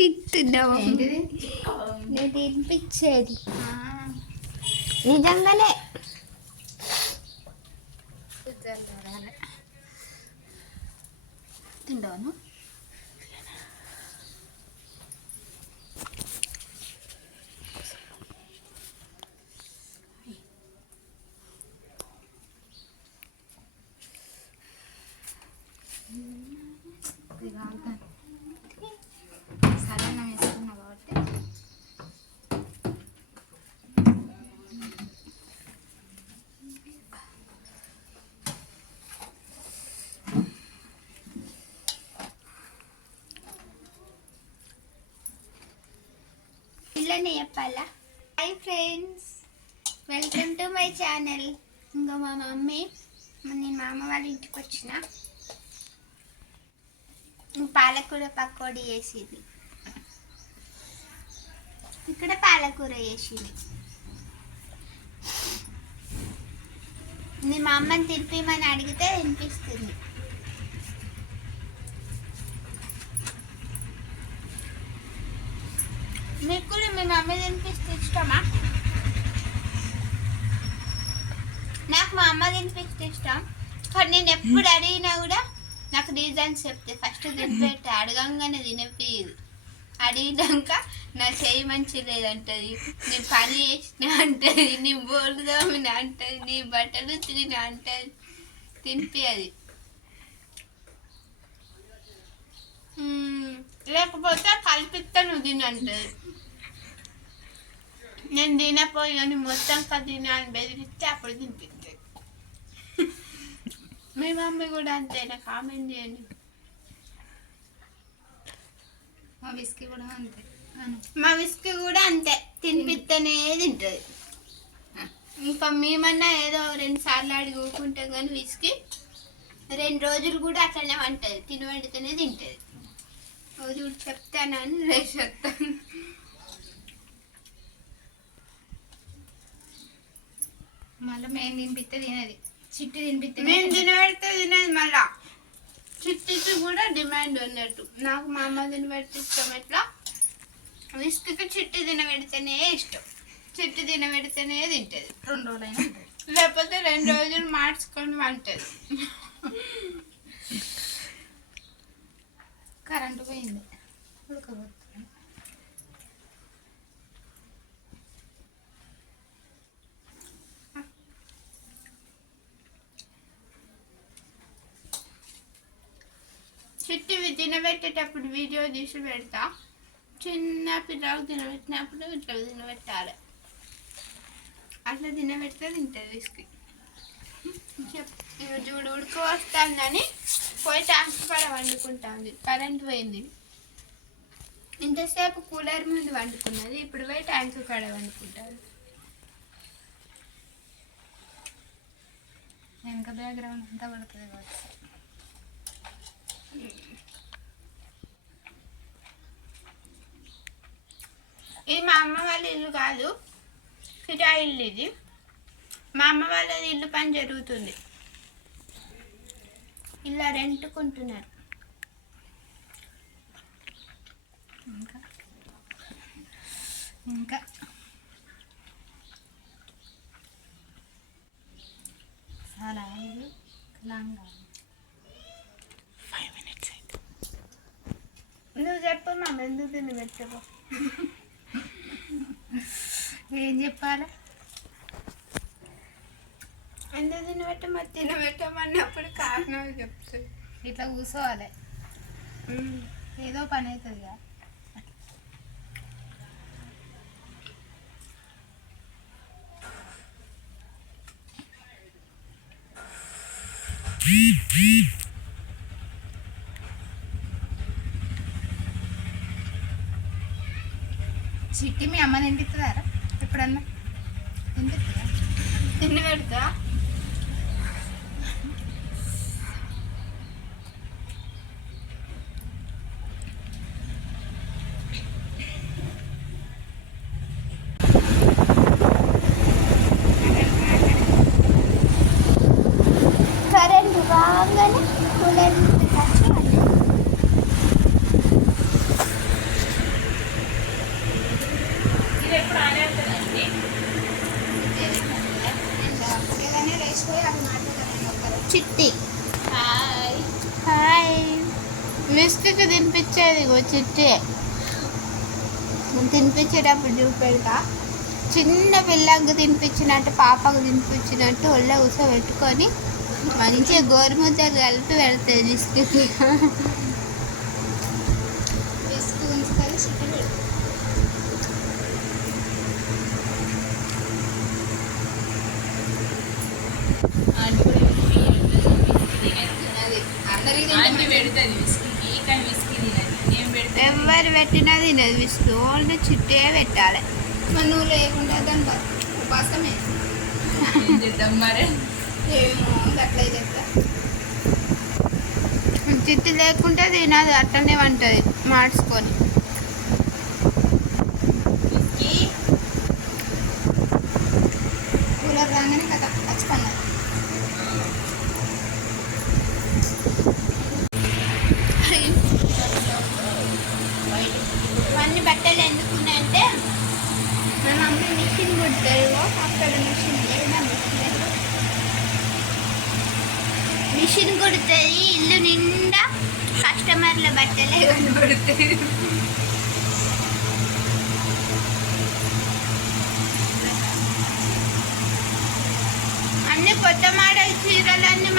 తింటున్నావు ఏంటిది? నేను తినిపించేది నిజంగానే తింటాను. సరేనా వేసుకున్నా కాబట్టి పిల్లని చెప్పాలా. Hi friends, welcome to my channel. ఇంకా మా మమ్మీ నేను మా అమ్మ వాళ్ళ ఇంటికి వచ్చిన పాలకూర పకోడీ చేసింది. ఇక్కడ పాలకూర చేసింది. నేను మా అమ్మని తినిపిమని అడిగితే తినిపిస్తుంది. మీకు మీ మమ్మీ తినిపిస్తే ఇష్టమా? నాకు మా అమ్మ తినిపిస్తే ఇష్టం, కానీ నేను ఎప్పుడు అడిగినా కూడా నాకు రీజన్స్ చెప్తే ఫస్ట్ తినిపెట్టి అడగంగానే తినిపించదు. అడిగినాక నా చెయ్యి మంచి లేదంటది, నీ పని చేసిన అంటది, నీ బోర్డు దోమిన అంటది, నీ బట్టలు తిరిగిన అంటది, తినిపించది. లేకపోతే కల్పిస్తా నువ్వు తినంటది. నేను తినపోయి కానీ మొత్తం తినాలని బెదిరిస్తే అప్పుడు తినిపిస్తుంది. మీ మమ్మీ కూడా అంతేనా? కామెంట్ చేయండి. మా విస్కీ కూడా అంతే. మా విస్కీ కూడా అంతే, తినిపిస్తేనే తింటుంది. ఇంకా మేమన్నా ఏదో 2 సార్లు అడిగి ఊరుకుంటాం, కానీ విస్కీ 2 రోజులు కూడా అట్లనే ఉంటుంది, తినబడితేనే తింటుంది. రోజు చెప్తానని రేసి వస్తాను. మళ్ళీ మేము తినిపిస్తే తినది, చిట్టి తినిపిస్తే మేము తినబెడితే తినది. మళ్ళా చిట్టికి కూడా డిమాండ్ ఉన్నట్టు. నాకు మా అమ్మ తినబెడితే ఇష్టం. ఎట్లా విస్కీకి చిట్టి తినబెడితేనే ఇష్టం. చిట్టి తినబెడితేనే తింటుంది. 2 రోజులైనా లేకపోతే 2 రోజులు మార్చుకొని వంటది. కరెంటు పోయింది, ఉడకపోతుంది. చిట్టివి తినబెట్టేటప్పుడు వీడియో తీసి పెడతా. చిన్న పిల్లలకు తినబెట్టినప్పుడు ఇట్లా తినబెట్టాలి. అట్లా తినబెడితే తింటుంది విస్కీ. చూడు ఉడుకు వస్తుందని పోయి ట్యాంక్ పడ వండుకుంటుంది. కరెంట్ పోయింది. ఇంతసేపు కూలర్ ముందు వండుకున్నది, ఇప్పుడు పోయి ట్యాంక్ కాడ వండుకుంటుంది. వెనక బ్యాక్గ్రౌండ్ అంతా పడుతుంది కావచ్చు. ఇది మా అమ్మ వాళ్ళ ఇల్లు కాదు, కిరాయి ఇల్లు. ఇది మా అమ్మ వాళ్ళది ఇల్లు పని జరుగుతుంది. ఇలా రెంట్కుంటున్నారు. ఇంకా ఇంకా చాలా ఇది లంగా 5 minutes అయింది. నువ్వు చెప్పు మా ఎందుకు తినబెట్టవు? ఏం చెప్పాలి? ఎందుకు తినబెట్టమా? తినబెట్టమన్నప్పుడు కారణం చెప్తుంది. ఇట్లా కూర్చోవాలి, ఏదో పని అవుతుంది. చిట్టి మీ అమ్మ తినిపిస్తుందారా ఎప్పుడన్నా? తినిపిస్తుందా? తినబెడతా. కరెంటు రాగానే కూలర్ విస్క్కి తినిపించేది చిట్టి తినిపించేటప్పుడు చూపెడతా. చిన్న పిల్లకి తినిపించినట్టు పాపకు తినిపించినట్టు ఒళ్ళో కూర్చోబెట్టుకొని మంచిగా గోరుముద్దలు కలిపి పెడుతుంది విస్క్కి. విస్క్ ఉంచుకొని చిట్టి పెడుతుంది. ఎవరు పెట్టినా తినదు విస్క్, ఓన్లీ చిట్టే పెట్టాలి. మరి నువ్వు లేకుండా దాని ఉపాసమే మరి ఏమో అట్లా చెప్తా. చిట్టి లేకుంటే తినదు, అట్టనే ఉంటుంది మార్చుకొని. కూలర్ రాగానే కదా ఖచ్చితంగా అన్ని బట్టలు ఎందుకున్నాయంటే మా మమ్మీ మిషన్ కుడతారు. అక్కడ మిషన్ మిషన్ కుడుతుంది, ఇల్లు నిండా కస్టమర్ల బట్టలే కనబడుతాయి. అన్ని కొత్త మోడల్ చీరలన్నీ